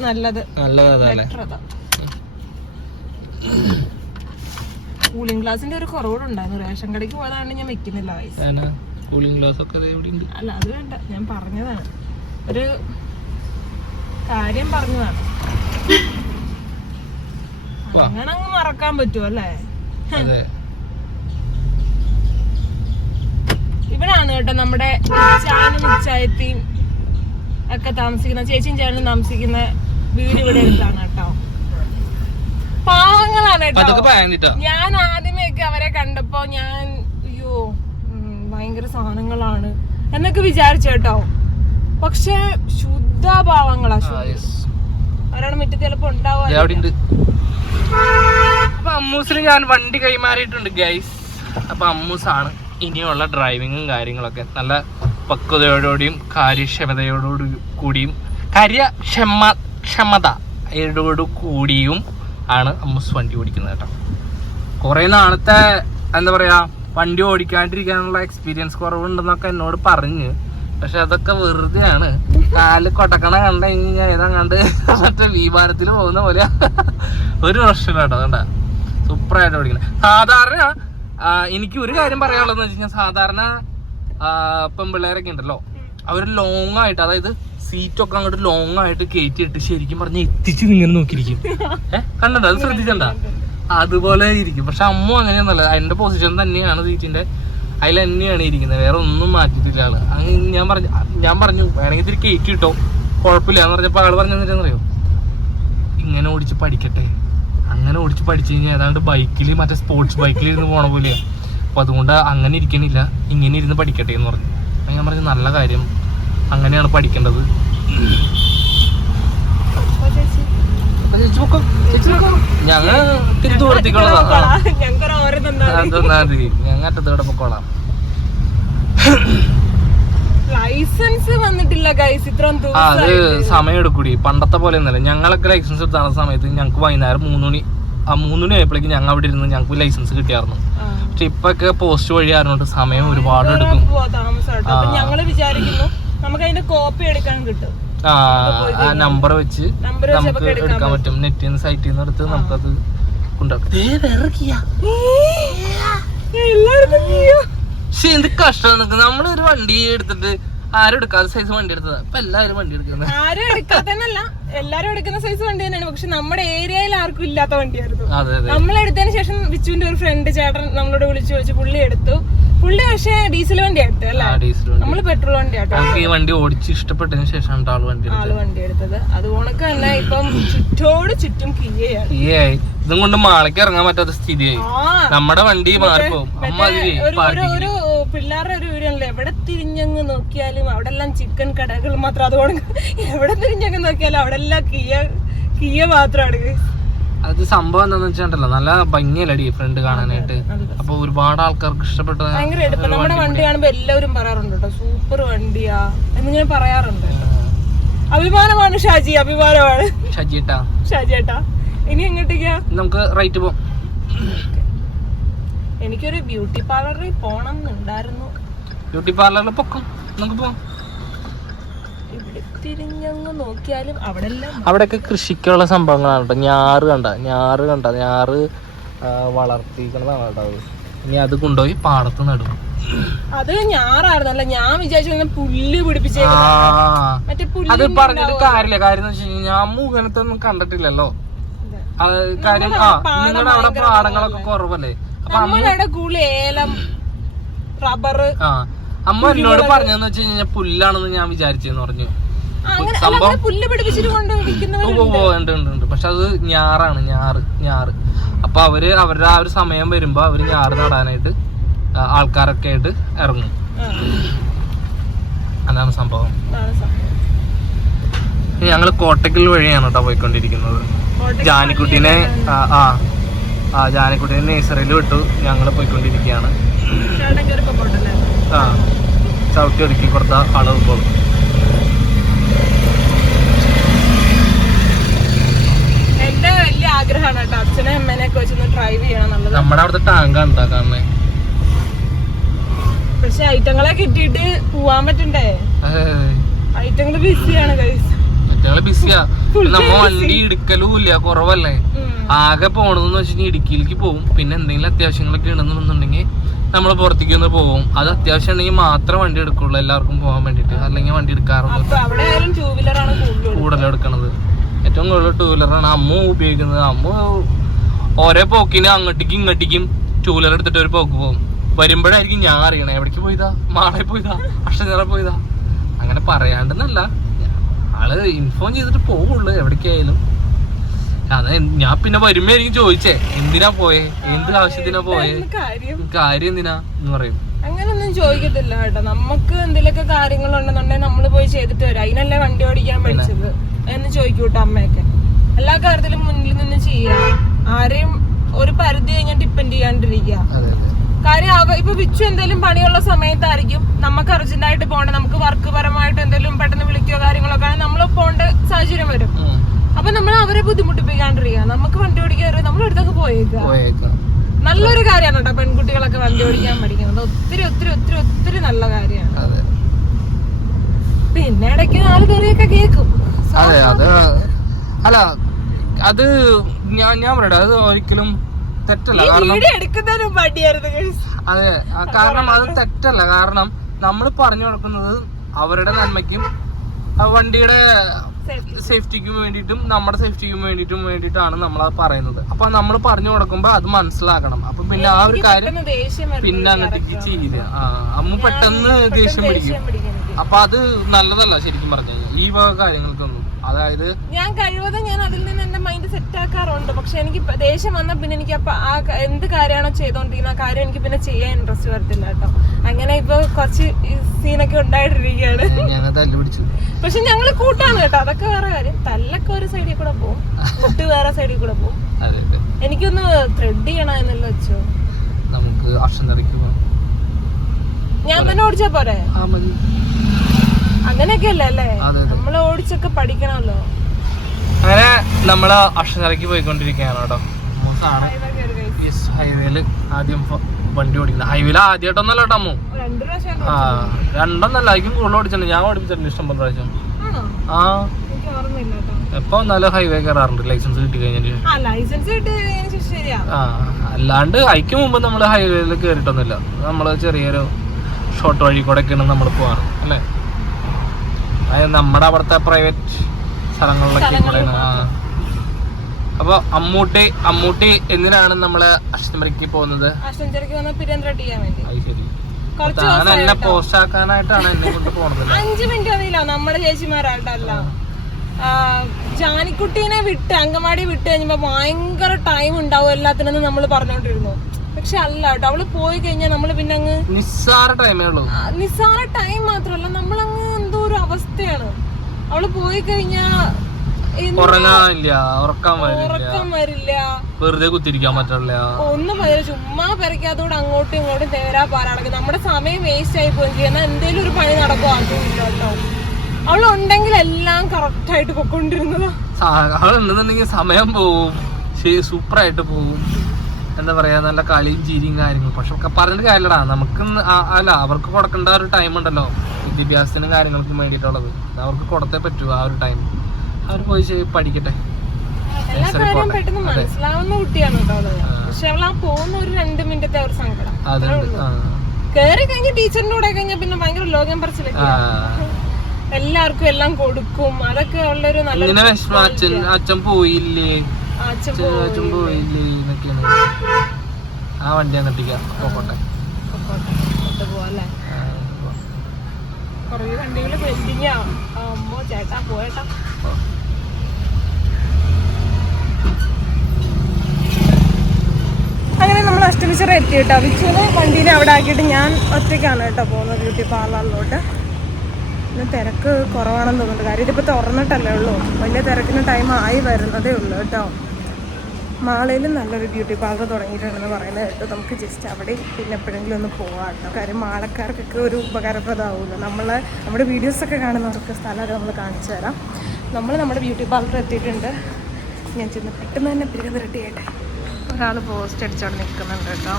നല്ലത്. നല്ലതാ അതല്ലേ Better അതാ. കൂളിംഗ് ഗ്ലാസിന്റെ ഒരു കുറവുണ്ടായിരുന്നു. റേഷൻ കടയ്ക്ക് പോയതാണ് ഞാൻ വെക്കുന്നില്ല. കൂളിംഗ് ഗ്ലാസ് ഒക്കെ ദേ ഇവിടെ ഉണ്ട്. അല്ല അത് വേണ്ട. ഞാൻ പറഞ്ഞതാണ്. ഒരു കാര്യം പറഞ്ഞതാണ്. വാ. അങ്ങനെ അങ്ങ് മറക്കാൻ പറ്റുമോ അല്ലേ അതെ. ഇവിടാണ് കേട്ടോ നമ്മുടെ ചാനും നിശ്ചയത്തിയും ഒക്കെ താമസിക്കുന്ന ചേച്ചിയും ചേട്ടനും താമസിക്കുന്ന വീട് ഇവിടെ അടുത്താണ് കേട്ടോ. പാവങ്ങളാണ് കേട്ടോ. ഞാൻ ആദ്യമേയൊക്കെ അവരെ കണ്ടപ്പോ ഞാൻ അയ്യോ ഭയങ്കര സാധനങ്ങളാണ് എന്നൊക്കെ വിചാരിച്ചു കേട്ടോ. പക്ഷെ ശുദ്ധ. പാവങ്ങളാ. അവരുടെ മുറ്റത്ത് ചിലപ്പോ ഉണ്ടാവുക അവിടെ ഉണ്ട് അപ്പൊ അമ്മൂസിന് ഞാൻ വണ്ടി കൈമാറിയിട്ടുണ്ട് ഗൈസ് അപ്പൊ അമ്മൂസാണ്. ഇനിയുള്ള ഡ്രൈവിങ്ങും കാര്യങ്ങളൊക്കെ നല്ല പക്വതയോടുകൂടിയും കാര്യക്ഷമതയോടു കൂടിയും കാര്യക്ഷമ ക്ഷമതയോടു കൂടിയും ആണ് അമ്മൂസ് വണ്ടി ഓടിക്കുന്നത് കേട്ടോ. കുറേ നാളത്തെ എന്താ പറയുക വണ്ടി ഓടിക്കാണ്ടിരിക്കാനുള്ള എക്സ്പീരിയൻസ് കുറവുണ്ടെന്നൊക്കെ എന്നോട് പറഞ്ഞ് പക്ഷെ അതൊക്കെ വെറുതെയാണ്. കാൽ കൊട്ടക്കണ കണ്ട കഴിഞ്ഞാൽ ഏതാണ്ട് മറ്റേ വിമാനത്തിൽ പോകുന്ന പോലെ ഒരു പ്രശ്നം കേട്ടോ കണ്ട സൂപ്പറായിട്ട് ഓടിക്കണം. സാധാരണ എനിക്ക് ഒരു കാര്യം പറയാനുള്ളതെന്ന് വെച്ച് കഴിഞ്ഞാൽ സാധാരണ പിള്ളേരൊക്കെ ഉണ്ടല്ലോ. അവർ ലോങ് ആയിട്ട് അതായത് സീറ്റൊക്കെ അങ്ങോട്ട് ലോങ് ആയിട്ട് കയറ്റിയിട്ട് ശരിക്കും പറഞ്ഞ് എത്തിച്ച് ഇങ്ങനെ നോക്കിയിരിക്കും. കണ്ടോ? അത് ശ്രദ്ധിച്ചണ്ട? അതുപോലെ ഇരിക്കും. പക്ഷെ അമ്മ അങ്ങനെയൊന്നല്ല അതിന്റെ പൊസിഷൻ തന്നെയാണ് സീറ്റിന്റെ അതിൽ തന്നെയാണ് ഇരിക്കുന്നത്. വേറെ ഒന്നും മാറ്റിയിട്ടില്ല ആൾ. അങ്ങ് ഞാൻ പറഞ്ഞു ഞാൻ പറഞ്ഞു വേണമെങ്കിൽ ഇത്തിരി കയറ്റി കിട്ടോ കുഴപ്പമില്ല എന്ന് പറഞ്ഞപ്പോ ആൾ പറഞ്ഞെന്നറിയോ ഇങ്ങനെ ഓടിച്ച് പഠിക്കട്ടെ. അങ്ങനെ ഓടിച്ച് പഠിച്ചു കഴിഞ്ഞാൽ ഏതാണ്ട് ബൈക്കിൽ മറ്റേ സ്പോർട്സ് ബൈക്കിൽ ഇരുന്ന് പോണ പോലെയാ. അപ്പോൾ അതുകൊണ്ട് അങ്ങനെ ഇരിക്കണില്ല. ഇങ്ങനെ ഇരുന്ന് പഠിക്കട്ടെ എന്ന് പറഞ്ഞു. അപ്പം ഞാൻ പറഞ്ഞു നല്ല കാര്യം. അങ്ങനെയാണ് പഠിക്കേണ്ടത്. ഞങ്ങൾ ഇത്തിരി ദൂരത്തേക്കുള്ളതാ ആ. ഞങ്ങക്കൊരു ഓരോ തന്നാ മതി. ഞങ്ങൾ അറ്റത്തോടെ പൊക്കോളാം. ലൈസൻസ് വന്നിട്ടില്ല ഗൈസ് ഇത്രയും അത് സമയം എടുക്കൂടി പണ്ടത്തെ പോലെ ഒന്നല്ല ഞങ്ങളൊക്കെ ലൈസൻസ് എടുത്ത സമയത്ത് ഞങ്ങൾക്ക് വൈകുന്നേരം മൂന്ന് മണി ആ മൂന്ന് മണി ആയപ്പോഴേക്കും ഞങ്ങൾ അവിടെ ഇരുന്ന് ഞങ്ങൾക്ക് ലൈസൻസ് കിട്ടിയായിരുന്നു. പക്ഷെ ഇപ്പൊക്കെ പോസ്റ്റ് വഴി ആയതുകൊണ്ട് സമയം ഒരുപാട് എടുക്കും. ഞങ്ങൾ വിചാരിക്കുന്നു നമുക്ക് അതിന്റെ കോപ്പി എടുക്കാൻ കിട്ടും. ആ നമ്പർ വെച്ച് നമുക്ക് എടുക്കാൻ പറ്റും. നെറ്റിൽ നിന്ന് സൈറ്റിൽ നിന്ന് എടുത്ത് നമുക്കത് കൊണ്ടുവരാം. എല്ലാവർക്കും പക്ഷെ എന്ത് കഷ്ടം ഒരു വണ്ടി എടുത്തിട്ട് ആരും എടുക്കാതെ സൈസ് വണ്ടി എടുത്തതാ. ഇപ്പൊ എല്ലാരും വണ്ടി എടുക്കുന്നത്. ആരും എടുക്കാത്തന്നല്ല എല്ലാരും എടുക്കുന്ന സൈസ് വണ്ടി തന്നെയാണ്. പക്ഷെ നമ്മുടെ ഏരിയയിൽ ആർക്കും ഇല്ലാത്ത വണ്ടിയായിരുന്നു. നമ്മൾ എടുത്തതിന് ശേഷം വിച്ചുവിന്റെ ഒരു ഫ്രണ്ട് ചേട്ടൻ നമ്മളോട് വിളിച്ചു ചോദിച്ചു പുള്ളി എടുത്തു? പുള്ളി പക്ഷെ ഡീസൽ വണ്ടി എടുത്തു അല്ലേ? നമ്മൾ പെട്രോൾ വണ്ടി ഈ വണ്ടി ഓടിച്ച് ഇഷ്ടപ്പെട്ടതിന് ശേഷം ആൾ വണ്ടി എടുത്തത്. ആൾ വണ്ടി എടുത്തത്. അത് ഉണക്ക് തന്നെ ഇപ്പം ചുറ്റോട് ചുറ്റും കിയയാണ് ഏ ഇതും കൊണ്ട് മാളയ്ക്ക് ഇറങ്ങാൻ പറ്റാത്ത സ്ഥിതിയായി. നമ്മുടെ വണ്ടി മാറിപ്പോവും. പാർക്കിങ് ഒരു പിള്ളേരുടെ ഒരു വീടല്ലേ എവിടെ തിരിഞ്ഞങ്ങ് നോക്കിയാലും അവിടെ എല്ലാം ചിക്കൻ കടകൾ മാത്രം. അതുകൊണ്ട് എവിടെ തിരിഞ്ഞങ്ങ് നോക്കിയാലും അവിടെ എല്ലാം കിയ കിയ മാത്രമാണ് അത് സംഭവം എന്താന്ന് വെച്ചിട്ടുണ്ടല്ലോ നല്ല ഭംഗിയല്ലടി ഫ്രണ്ട് കാണാനായിട്ട്? അപ്പൊ ഒരുപാട് ആൾക്കാർക്ക് ഇഷ്ടപ്പെട്ട ഭയങ്കര എടുപ്പം. നമ്മുടെ വണ്ടി കാണുമ്പോ എല്ലാവരും പറയാറുണ്ട് കേട്ടോ. സൂപ്പർ വണ്ടിയാ എന്നിങ്ങനെ പറയാറുണ്ട്. അഭിമാനമാണ് ഷാജി അഭിമാനമാണ്. ഷജിട്ടാ ഷാജി ഏട്ടാ ഇനി എങ്ങോട്ടേക്കാ? നമുക്ക് റൈറ്റ് പോവാം. എനിക്കൊരു ബ്യൂട്ടി പാർലറിൽ പോണം എന്നുണ്ടായിരുന്നു. ബ്യൂട്ടി പാർലറിൽ പൊക്കും? നമുക്ക് പോവാം. തിരിഞ്ഞങ്ങ് നോക്കിയാലും അവിടെ അവിടെയൊക്കെ കൃഷിക്കുള്ള സംഭവങ്ങളാണ് കേട്ടോ. ഞാറ് കണ്ട ഞാറ് കണ്ട. ഞാറ് വളർത്തിക്കണതാണ് കേട്ടോ അത്. ഇനി അത് കൊണ്ടുപോയി പാടത്ത് നടും. അത് ഞാറായിരുന്നല്ല. ഞാൻ വിചാരിച്ചു പുല്ല് പുല്ല് അത് പറഞ്ഞിട്ട് കാര്യമില്ല. കാര്യം എന്ന് വെച്ച് കഴിഞ്ഞാൽ അമ്മ ഒന്നും കണ്ടിട്ടില്ലല്ലോ. അത് കാര്യം ആ നിങ്ങളുടെ അവിടെ പാടങ്ങളൊക്കെ കുറവല്ലേ? നമ്മളുടെ ഏലം റബ്ബർ ആ അമ്മ എന്നോട് പറഞ്ഞെന്ന് വെച്ച് കഴിഞ്ഞാൽ പുല്ലാണെന്ന് ഞാൻ വിചാരിച്ചെന്ന് പറഞ്ഞു. പുല്ല് പിടിപ്പിച്ചിട്ട് കൊണ്ട് ഓ ഓ, ഉണ്ട് ഉണ്ട് ഉണ്ട്. പക്ഷെ അത് ഞാറാണ് ഞാറ് ഞാറ്. അപ്പൊ അവർ അവരുടെ ആ ഒരു സമയം വരുമ്പോ അവർ ഞാറ് നടാനായിട്ട് ആൾക്കാരൊക്കെ ആയിട്ട് ഇറങ്ങും. അതാണ് സംഭവം. ഞങ്ങൾ കോട്ടക്കൽ വഴിയാണ് കേട്ടോ പോയിക്കൊണ്ടിരിക്കുന്നത്. ജാനിക്കുട്ടീനെ ആ ആ ജാനിക്കുട്ടീനെ നേഴ്സറിയിൽ വിട്ടു. ഞങ്ങൾ പോയിക്കൊണ്ടിരിക്കുകയാണ്. ആ ചവിട്ടി ഒതുക്കി കൊടുത്ത ആൾ ഇപ്പോൾ. നമ്മുടെ അവിടുത്തെ ടാങ്കാണ് ഉണ്ടാ കാണുന്നത് പക്ഷെ ഐറ്റങ്ങളെ കിട്ടിട്ട് പോവാൻ പറ്റണ്ടേ? ഐറ്റങ്ങൾ ബിസിയാണ് ബിസിയാ നമ്മ വണ്ടി എടുക്കലും ഇല്ല കുറവല്ലേ. ആകെ പോണതെന്ന് വെച്ചിട്ടുണ്ടെങ്കിൽ ഇടുക്കിയിലേക്ക് പോകും. പിന്നെ എന്തെങ്കിലും അത്യാവശ്യങ്ങളൊക്കെ ഉണ്ടെന്നുണ്ടെങ്കിൽ നമ്മൾ പുറത്തേക്ക് ഒന്ന് പോകും. അത് അത്യാവശ്യം ഉണ്ടെങ്കിൽ മാത്രം വണ്ടി എടുക്കുള്ളൂ എല്ലാവർക്കും പോകാൻ വേണ്ടിയിട്ട്. അല്ലെങ്കിൽ വണ്ടി എടുക്കാറുണ്ട് കൂടുതൽ എടുക്കണത്? ഏറ്റവും കൂടുതൽ ടൂ വീലറാണ് അമ്മ ഉപയോഗിക്കുന്നത്. അമ്മ ഓരോ പോക്കിന് അങ്ങോട്ടേക്കും ഇങ്ങോട്ടേക്കും ടൂ വീലർ എടുത്തിട്ട് ഒരു പോക്ക് പോകും. വരുമ്പോഴായിരിക്കും ഞാൻ അറിയണേ. എവിടേക്ക് പോയതാ? മാളെ പോയതാ? അഷ്ടനിറ പോയതാ? അങ്ങനെ പറയാണ്ടെന്നല്ല. ആൾ ഇൻഫോം ചെയ്തിട്ട് പോവുള്ളൂ. എവിടേക്കായാലും. ഞാൻ പിന്നെ വരുമ്പോ എനിക്ക് ചോദിച്ചേ എന്തിനാ പോയേ? എന്ത് ആവശ്യത്തിനാ പോയേ? കാര്യം? എന്തിനാ? എന്ന് പറയും. അങ്ങനൊന്നും ചോദിക്കത്തില്ല കേട്ടോ. നമുക്ക് എന്തെങ്കിലുമൊക്കെ കാര്യങ്ങളുണ്ടെന്നുണ്ടെങ്കിൽ നമ്മൾ പോയി ചെയ്തിട്ട് വരാം. അതിനല്ലേ വണ്ടി ഓടിക്കാൻ പഠിച്ചത്? എന്ന് ചോദിക്കൂട്ടോ അമ്മയൊക്കെ. എല്ലാ കാര്യത്തിലും മുന്നിൽ നിന്ന് ചെയ്യാം. ആരെയും ഒരു പരിധി കഴിഞ്ഞാൽ ഡിപ്പെൻഡ് ചെയ്യാണ്ടിരിക്കുക. കാര്യം അവ ഇപ്പൊ വിച്ചു എന്തെങ്കിലും പണിയുള്ള സമയത്തായിരിക്കും നമുക്ക് അർജന്റ് ആയിട്ട് പോകണം. നമുക്ക് വർക്ക് പരമായിട്ട് എന്തെങ്കിലും പെട്ടെന്ന് വിളിക്കുകയോ കാര്യങ്ങളൊക്കെ നമ്മൾ പോകേണ്ട സാഹചര്യം വരും. അപ്പൊ നമ്മൾ അവരെ ബുദ്ധിമുട്ടിപ്പിക്കാണ്ടിരിക്കുക നമുക്ക് വണ്ടി ഓടിക്കാൻ നമ്മൾ എടുത്തൊക്കെ പോയേക്കാം. നല്ലൊരു കാര്യമാണ് കേട്ടോ പെൺകുട്ടികളൊക്കെ വണ്ടി ഓടിക്കാൻ പഠിക്കുന്നത്. ഒത്തിരി ഒത്തിരി ഒത്തിരി ഒത്തിരി നല്ല കാര്യമാണ് പിന്നെ ഇടയ്ക്ക് നാല് കറിയൊക്കെ കേക്കും. അതെ അത് അല്ല അത് ഞാൻ ഞാൻ പറയട്ടെ അത് ഒരിക്കലും തെറ്റല്ല. കാരണം. അതെ കാരണം അത് തെറ്റല്ല. കാരണം നമ്മൾ പറഞ്ഞു കൊടുക്കുന്നത് അവരുടെ നന്മയ്ക്കും വണ്ടിയുടെ. സേഫ്റ്റിക്കും വേണ്ടിയിട്ടും നമ്മുടെ സേഫ്റ്റിക്കും വേണ്ടിയിട്ടും വേണ്ടിയിട്ടാണ് നമ്മൾ അത് പറയുന്നത്. അപ്പൊ നമ്മൾ പറഞ്ഞു കൊടുക്കുമ്പോൾ അത് മനസ്സിലാക്കണം. അപ്പൊ പിന്നെ ആ ഒരു കാര്യം പിന്നെ അങ്ങോട്ടേക്ക് ചെയ്യില്ല ആ അമ്മ പെട്ടെന്ന് ദേഷ്യം പിടിക്കും. അപ്പൊ അത് നല്ലതല്ല ശരിക്കും പറഞ്ഞു കഴിഞ്ഞാൽ ഈ വക കാര്യങ്ങൾക്കൊന്നും. അതായത് ഞാൻ കഴിവതും ഞാൻ അതിൽ നിന്ന് എന്റെ മൈൻഡ് സെറ്റ് ആക്കാറുണ്ട്. പക്ഷെ എനിക്ക് ദേഷ്യം വന്നാൽ പിന്നെ എനിക്ക് അപ്പൊ ആ എന്ത് കാര്യമാണോ ചെയ്തോണ്ടിരിക്കുന്ന ആ കാര്യം എനിക്ക് പിന്നെ ചെയ്യാൻ ഇൻട്രസ്റ്റ് വരത്തില്ല കേട്ടോ. അങ്ങനെ ഇപ്പൊ കുറച്ച് സീനൊക്കെ ഉണ്ടായിട്ടിരിക്കുകയാണ്. തല്ലു പിടിച്ചു പക്ഷെ ഞങ്ങൾ കൂട്ടാണ് കേട്ടോ. അതൊക്കെ വേറെ കാര്യം. തല്ലൊക്കെ ഒരു സൈഡിൽ കൂടെ പോകും മുട്ട് വേറെ സൈഡിൽ കൂടെ പോകും എനിക്കൊന്ന് ത്രെഡ് ചെയ്യണ എന്നല്ല വെച്ചോ? നമുക്ക് ഞാൻ തന്നെ ഓടിച്ചാ പോരെ? ആ മതി. അങ്ങനെയൊക്കെ അല്ലേ നമ്മൾ ഓടിച്ചൊക്കെ പഠിക്കണമല്ലോ. അങ്ങനെ നമ്മൾ അക്ഷരക്ക് പോയിക്കൊണ്ടിരിക്കുകയാണ് കേട്ടോ. ഹൈവേയിൽ ആദ്യം വണ്ടി ഓടിക്കുന്നത്. ഹൈവേയിൽ ആദ്യമായിട്ടൊന്നല്ല കേട്ടോ അമ്മു. ആ രണ്ടൊന്നല്ല ആയിരിക്കും കൂടുതൽ ഓടിച്ചിട്ടുണ്ട്. ഞാൻ ഓടിപ്പിച്ചിട്ടുണ്ട് ഇഷ്ടം പോലെ പ്രാവശ്യം ആ. എനിക്ക് ഓർമ്മയില്ല കേട്ടോ. എപ്പോ നല്ല ഹൈവേ കയറാറുണ്ട്. ലൈസൻസ് കിട്ടി കഴിഞ്ഞിട്ട് ആ ലൈസൻസ് കിട്ടിയതിന് ശേഷം ശരിയാ. ആ അല്ലാണ്ട് അതിക്ക് മുമ്പ് നമ്മൾ ഹൈവേയിൽ കയറിയിട്ടൊന്നുമില്ല. നമ്മൾ ചെറിയൊരു ഷോർട്ട് വഴി കൂടെ ഒക്കെയാണ് നമ്മൾ പോവാറ് അല്ലേ? അതായത് നമ്മുടെ അവിടുത്തെ പ്രൈവറ്റ് സ്ഥലങ്ങളിലൊക്കെ കൂടെയാണ് അപ്പൊ അമ്മൂട്ടി അമ്മൂട്ടി എന്തിനാണ് നമ്മൾ അഷ്ടമരിക്ക് പോകുന്നത്? താൻ എന്നെ പോസ്റ്റ് ആക്കാനായിട്ടാണ് എന്നെ കൊണ്ട് പോണത് അഞ്ചു മിനിറ്റ് മതിയില്ല. നമ്മുടെ ചേച്ചിമാരായിട്ടല്ല ജാനിക്കുട്ടീനെ വിട്ട് അങ്കമാടി വിട്ട് കഴിഞ്ഞപ്പോ ഭയങ്കര ടൈം ഉണ്ടാവും എല്ലാത്തിനും നമ്മൾ പറഞ്ഞോണ്ടിരുന്നു. പക്ഷെ അല്ല കേട്ടോ. അവൾ പോയി കഴിഞ്ഞാൽ നമ്മൾ പിന്നെ അങ്ങ് നിസ്സാര ടൈമേ ഉള്ളൂ നിസ്സാര ടൈം മാത്രല്ല നമ്മളങ്ങ് എന്തോ ഒരു അവസ്ഥയാണ്. അവൾ പോയി കഴിഞ്ഞാ എന്ത് ഉറങ്ങാനില്ല ഉറക്കാൻ വരില്ല. വെറുതെ കുത്തിരിക്കാൻ പറ്റില്ല ഒന്നും പറ്റില്ല ചുമ്മാ പെരക്കാത്തോട് അങ്ങോട്ടും ഇങ്ങോട്ടും തേരാ പാരാണെങ്കിൽ നമ്മുടെ സമയം വേസ്റ്റ് ആയി പോകും ചെയ്യുന്ന എന്തെങ്കിലും ഒരു പണി നടക്കും? അവൾ കേട്ടോ. അവളുണ്ടെങ്കിൽ എല്ലാം കറക്റ്റ് ആയിട്ട് പൊക്കൊണ്ടിരുന്നതാ. അവളുണ്ടെന്നുണ്ടെങ്കിൽ സമയം പോവും. സൂപ്പറായിട്ട് പോവും. എന്താ പറയാ നല്ല കളിയും ചിരിയും കാര്യങ്ങളും. പക്ഷെ പറഞ്ഞിട്ട് കാര്യമില്ലടാ നമുക്ക് അല്ല അവർക്ക് കൊടുക്കേണ്ട ഒരു ടൈം ഉണ്ടല്ലോ. വിദ്യാഭ്യാസത്തിനും കാര്യങ്ങൾക്കും വേണ്ടിയിട്ടുള്ളത്. അവർക്ക് കൊടുത്തേ പറ്റൂ ആ ഒരു ടൈം അവർ പോയി പഠിക്കട്ടെ. എല്ലാ ശരി, കാര്യവും പോട്ടെ. പെട്ടെന്ന് അതെ. മനസ്സിലാവുന്ന കുട്ടിയാണ് കേട്ടോ അവൾ പക്ഷെ അവൾ ആ പോകുന്ന ഒരു രണ്ട് മിനിറ്റത്തെ ഒരു സങ്കടം. അതുണ്ട് ആ. കേറി കഴിഞ്ഞ ടീച്ചറിന്റെ കൂടെ കഴിഞ്ഞാൽ പിന്നെ ഭയങ്കര ലോകം പറച്ചിലൊക്കെ ആ. എല്ലാവർക്കും എല്ലാം കൊടുക്കും. അതൊക്കെ ഉള്ളൊരു നല്ല അച്ഛൻ പോയില്ലേ? എന്നൊക്കെയാണ് ആ വണ്ടി അങ്ങോട്ടേക്ക് പോട്ടെ കുറേ ചേട്ടാ പോയേട്ടാ. അങ്ങനെ നമ്മൾ അഷ്ടമിച്ചറ എത്തി കേട്ടോ വിച്ചുവിന് വണ്ടീനെ അവിടെ ആക്കിയിട്ട് ഞാൻ ഒറ്റയ്ക്കാണ് കേട്ടോ പോകുന്നത് ബ്യൂട്ടി പാർലറിലോട്ട് ഇന്ന് തിരക്ക് കുറവാണെന്ന് തോന്നുന്നുണ്ട്. കാര്യം ഇതിപ്പോൾ തുറന്നിട്ടല്ലേ ഉള്ളൂ. വലിയ തിരക്കിന് ടൈം ആയി വരുന്നതേ ഉള്ളൂ കേട്ടോ. മാളയിലും നല്ലൊരു ബ്യൂട്ടി പാർലർ തുടങ്ങിയിട്ടുണ്ടെന്ന് പറയുന്നത് കേട്ടോ. നമുക്ക് ജസ്റ്റ് അവിടെ പിന്നെ എപ്പോഴെങ്കിലും ഒന്ന് കേട്ടോ. കാര്യം മാളക്കാർക്കൊക്കെ ഒരു ഉപകാരപ്രദമാവുമല്ലോ. നമ്മൾ നമ്മുടെ വീഡിയോസൊക്കെ കാണുന്നവർക്ക് സ്ഥലമൊക്കെ നമ്മൾ കാണിച്ചു തരാം. നമ്മൾ നമ്മുടെ ബ്യൂട്ടി പാർലർ എത്തിയിട്ടുണ്ട്. ഞാൻ ചെന്ന് പെട്ടെന്ന് തന്നെ പിരികത് റെഡി ആയിട്ടെ ഒരാൾ പോസ്റ്റ് അടിച്ചവിടെ നിൽക്കുന്നുണ്ട് കേട്ടോ.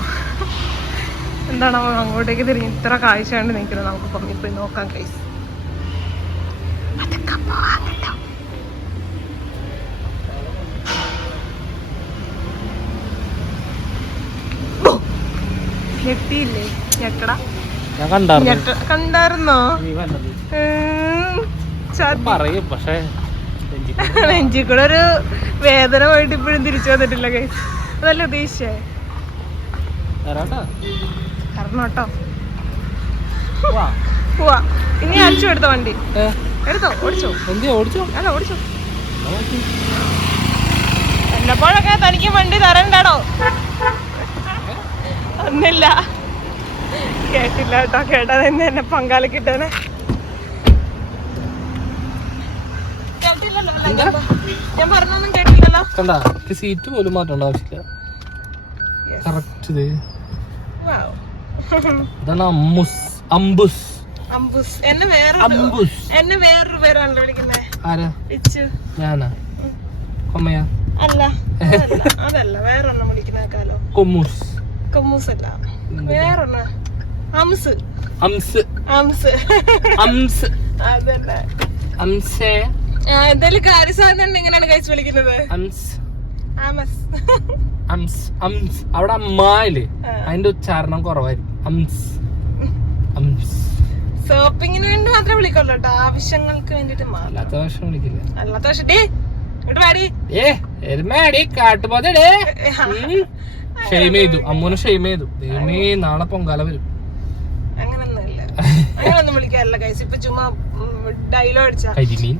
എന്താണ് അവൻ അങ്ങോട്ടേക്ക് തിരിഞ്ഞ് ഇത്ര കാഴ്ച കണ്ട് നിൽക്കുന്നത്? നമുക്ക് ഇപ്പം പോയി നോക്കാം കേസ് അതൊക്കെ പോകാം കേട്ടോ. ഞെട്ടിയില്ലേ? ഞെട്ടട. ഞാൻ കണ്ടായിരുന്നു ഞെട്ട കണ്ടായിരുന്നോ നീ കണ്ടത്. ഉം, ചതി. പറയും പക്ഷേ നെഞ്ചിൽ കൂടെ ഒരു വേദന പോയിട്ട് ഇപ്പോഴും തിരിച്ചു വന്നിട്ടില്ല കൈ അതല്ല ഉദ്ദേശിച്ചേ? വാ പോവാ. ഇനി അടിച്ചു എടുത്ത വണ്ടി? എടുത്തോ? ഓടിച്ചോ? ഓടിച്ചോ? അല്ല ഓടിച്ചോ. എന്നെപ്പോഴൊക്കെ തനിക്ക് വണ്ടി തരണ്ടോ ഒന്നില്ല കേട്ടില്ല കേട്ടോ കേട്ടാ തന്നെ എന്നെ പങ്കാളി കിട്ടാനെ ഞാൻ പറഞ്ഞൊന്നും കേട്ടില്ലല്ലോ. കണ്ട? സീറ്റ് പോലും മാറ്റേണ്ട ആവശ്യമില്ല. കറക്റ്റ് ഇത്. Wow. ഇതാണ് അമ്മുസ് അംബുസ് അംബുസ് എന്നെ വേറെ അംബുസ് എന്നെ വേറൊരു പേരാണല്ലോ വിളിക്കുന്നത് ആരാ? ഞാനാ? കൊമ്മയാ? അല്ല അതല്ല വേറെ വിളിക്കുന്നേക്കാലോ. കൊമ്മൂസ്. കമ്മൂസ് അല്ല വേറൊന്ന്? അംസ്. അംസ്. അംസ്. അംസ്. അതന്നെ. അംസേ. എന്തായാലും കാര്യസാധനം എങ്ങനെയാണ് കഴിച്ചു വിളിക്കുന്നത്. അംസ്. ആമസ്. അംസ്. അംസ്. അവിടെ അമ്മായില്ലേ. അതിന്റെ ഉച്ചാരണം കുറവായിരിക്കും. അംസ്. അംസ്. സോപ്പിങ്ങിന് വേണ്ടി മാത്രമേ വിളിക്കുള്ളൂ കേട്ടോ. ആവശ്യങ്ങൾക്ക് വേണ്ടിട്ട് മാത്രം. അല്ലാത്ത വർഷം വിളിക്കില്ല. അല്ലാത്ത വർഷം ഡേ ഇങ്ങോട്ട് പാടി ഏ എരുമേടി കാട്ടുപോതടേ ഷെയ്മ് ചെയ്തു അമ്മൂനെ ഷെയ്മ് ചെയ്തു ദൈവമേ നാളെ പൊങ്കാല വരും. അങ്ങനൊന്നുമില്ല. അങ്ങനൊന്നും വിളിക്കാറില്ല കൈസ് ഇപ്പൊ ചുമ്മാ ഡയലോഗ് അടിച്ചാ. കരിമീൻ.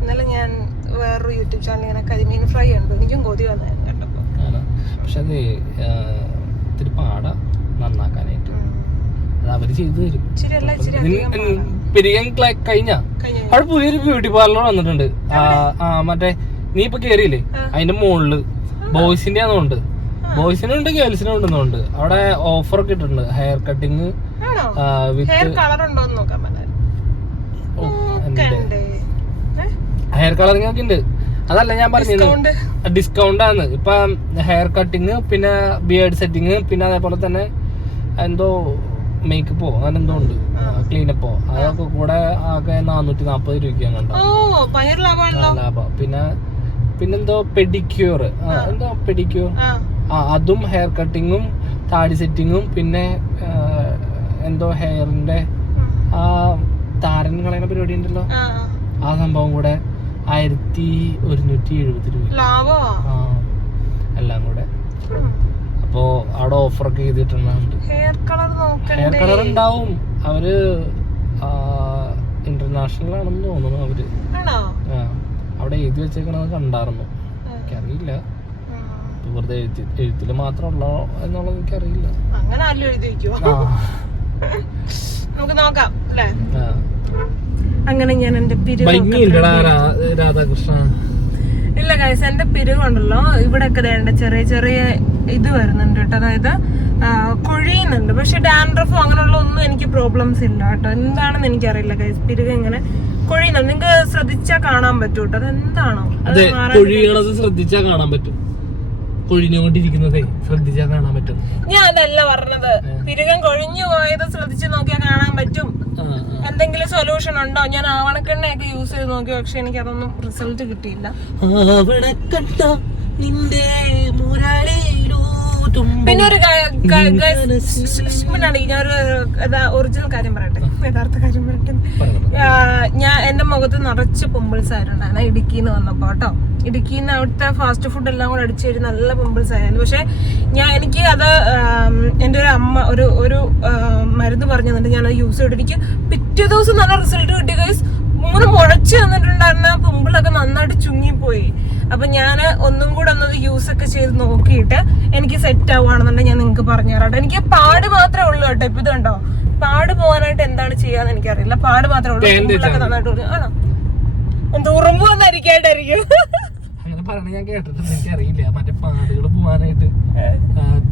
ഇന്നലെ ഞാൻ വേറൊരു യൂട്യൂബ് ചാനൽ ഇങ്ങനെ കരിമീൻ ഫ്രൈ ഉണ്ട് എനിക്കും കൊതി വന്നു കേട്ടപ്പോ. ആണ്? പക്ഷെ അത് ആ, ഇത്തിരി പാടാ. നന്നാക്കാനായിട്ട്. ഉം. അത് അവർ ചെയ്തു തരും. ഇച്ചിരി അല്ല ഇച്ചിരി അധികം പാടാണ്. പിരിയാൻ കഴിഞ്ഞ? അവിടെ പുതിയൊരു ബ്യൂട്ടി പാർലർ വന്നിട്ടുണ്ട്. ആ മറ്റേ നീ ഇപ്പൊ കേറിയില്ലേ? അതിന്റെ മുകളിൽ ബോയ്സിന്റെ ഉണ്ട്? ബോയ്സിനും ഉണ്ട് ഗേൾസിനും ഉണ്ടെന്നുണ്ട് അവിടെ ഓഫർ ഒക്കെ ഇട്ടിട്ടുണ്ട്. ഹെയർ കട്ടിങ് ഹെയർ കളറിംഗ് ഒക്കെ ഉണ്ട്. അതല്ല ഞാൻ പറഞ്ഞത് ഡിസ്കൗണ്ട്. ആണ് ഇപ്പൊ ഹെയർ കട്ടിങ് പിന്നെ ബിയേർഡ് സെറ്റിങ് പിന്നെ അതേപോലെ തന്നെ എന്തോ മേക്കപ്പോ അങ്ങനെ എന്തോ ഉണ്ട്. ക്ലീനപ്പോ അതൊക്കെ കൂടെ ആകെ നാനൂറ്റി നാപ്പത് രൂപയ്ക്ക് കണ്ടോ പിന്നെ പിന്നെന്തോ പെഡിക്യൂർ എന്തോ പെഡിക്യൂർ ആ. അതും ഹെയർ കട്ടിങ്ങും താടി സെറ്റിങ്ങും പിന്നെ എന്തോ ഹെയറിന്റെ ആ താരൻ കളയുന്ന പരിപാടി ഉണ്ടല്ലോ. ആ സംഭവം കൂടെ ആയിരത്തി ഒരുന്നൂറ്റി എഴുപത് രൂപ. എല്ലാം കൂടെ. അപ്പോ അവിടെ ഓഫറൊക്കെ ചെയ്തിട്ടുണ്ട് ഹെയർ കളർ ഉണ്ടാവും. അവർ ഇന്റർനാഷണൽ ആണെന്ന് തോന്നുന്നു അവർ. അവിടെ എഴുതി വെച്ചേക്കണത് കണ്ടായിരുന്നു. എനിക്കറിയില്ല. വെറുതെ എഴുതി എഴുത്തിൽ മാത്രമുള്ള എന്നുള്ളത് എനിക്കറിയില്ല. അങ്ങനെ ആരും എഴുതി നമുക്ക് നോക്കാം അല്ലേ. അങ്ങനെ ഞാൻ എന്റെ പിരിവ് രാധാകൃഷ്ണ ഇല്ല ഗൈസ് എന്റെ പിരിവുണ്ടല്ലോ ഇവിടെ ഒക്കെ എന്റെ ചെറിയ ചെറിയ ഇത് വരുന്നുണ്ട് കേട്ടോ. അതായത് കൊഴിയുന്നുണ്ട്. പക്ഷെ ഡാൻഡ്രഫോ അങ്ങനെയുള്ള ഒന്നും എനിക്ക് പ്രോബ്ലംസ് ഇല്ല കേട്ടോ. എന്താണെന്ന് എനിക്കറിയില്ല ഗൈസ് പിരിവ് ഇങ്ങനെ കൊഴിയുന്നുണ്ട് നിങ്ങക്ക് ശ്രദ്ധിച്ചാ കാണാൻ പറ്റും കേട്ടോ അതെന്താണോ? അതെ കൊഴിയണത് ശ്രദ്ധിച്ചാ കാണാൻ പറ്റും. കൊഴിഞ്ഞുകൊണ്ടിരിക്കുന്നതേ ശ്രദ്ധിച്ചാ കാണാൻ പറ്റും. ഞാൻ അതല്ല പറഞ്ഞത്. പിരുകം കൊഴിഞ്ഞു പോയത് ശ്രദ്ധിച്ച് നോക്കിയാൽ കാണാൻ പറ്റും. എന്തെങ്കിലും സൊല്യൂഷൻ ഉണ്ടോ? ഞാൻ ആവണക്കെണ്ണയൊക്കെ യൂസ് ചെയ്ത് നോക്കി പക്ഷെ എനിക്ക് അതൊന്നും റിസൾട്ട് കിട്ടിയില്ല. നിന്റെ പിന്നെ ഒരു മിന്നാണ്ട് ഞാൻ ഒരു ഒറിജിനൽ കാര്യം പറയട്ടെ. യഥാർത്ഥ കാര്യം പറയട്ടെ. ഞാൻ എന്റെ മുഖത്ത് നിറച്ച് പിമ്പിൾസ് ആയിട്ടുണ്ടായിരുന്നു ഇടുക്കിന്ന് വന്നപ്പോ കേട്ടോ. ഇടുക്കിന്ന് അവിടുത്തെ ഫാസ്റ്റ് ഫുഡ് എല്ലാം കൂടെ അടിച്ചു കഴിഞ്ഞ് നല്ല പിമ്പിൾസ് ആയിരുന്നു. പക്ഷെ ഞാൻ എനിക്ക് അത് എന്റെ ഒരു അമ്മ ഒരു ഒരു മരുന്ന് പറഞ്ഞു തന്നിട്ട് ഞാൻ അത് യൂസ് ചെയ്തിട്ട് എനിക്ക് പിറ്റേ ദിവസം നല്ല റിസൾട്ട് കിട്ടി ഗൈസ് മൂന്ന് മുഴച്ചു വന്നിട്ടുണ്ടായിരുന്ന പിമ്പിളൊക്കെ നന്നായിട്ട് ചുങ്ങിപ്പോയി. അപ്പൊ ഞാൻ ഒന്നും കൂടെ ഒന്നത് യൂസ് ഒക്കെ ചെയ്ത് നോക്കിയിട്ട് എനിക്ക് സെറ്റ് ആവുകയാണെന്നുണ്ടെങ്കിൽ ഞാൻ നിങ്ങൾക്ക് പറഞ്ഞു തരാം എനിക്ക് പാട് മാത്രമേ ഉള്ളൂ കേട്ടോ. ഇപ്പൊ ഇതുണ്ടോ പാട് പോകാനായിട്ട് എന്താണ് ചെയ്യാന്ന് എനിക്കറിയില്ല. പാട് മാത്രമേ ഉള്ളൂ. പിമ്പിളൊക്കെ നന്നായിട്ട്. ആണോ? എന്താ ഉറുമ്പ് വന്നായിരിക്കായിട്ടായിരിക്കും പറഞ്ഞ ഞാൻ കേട്ടിട്ടുണ്ട്. എനിക്കറിയില്ല. മറ്റേ പാടുകൾ പോവാനായിട്ട്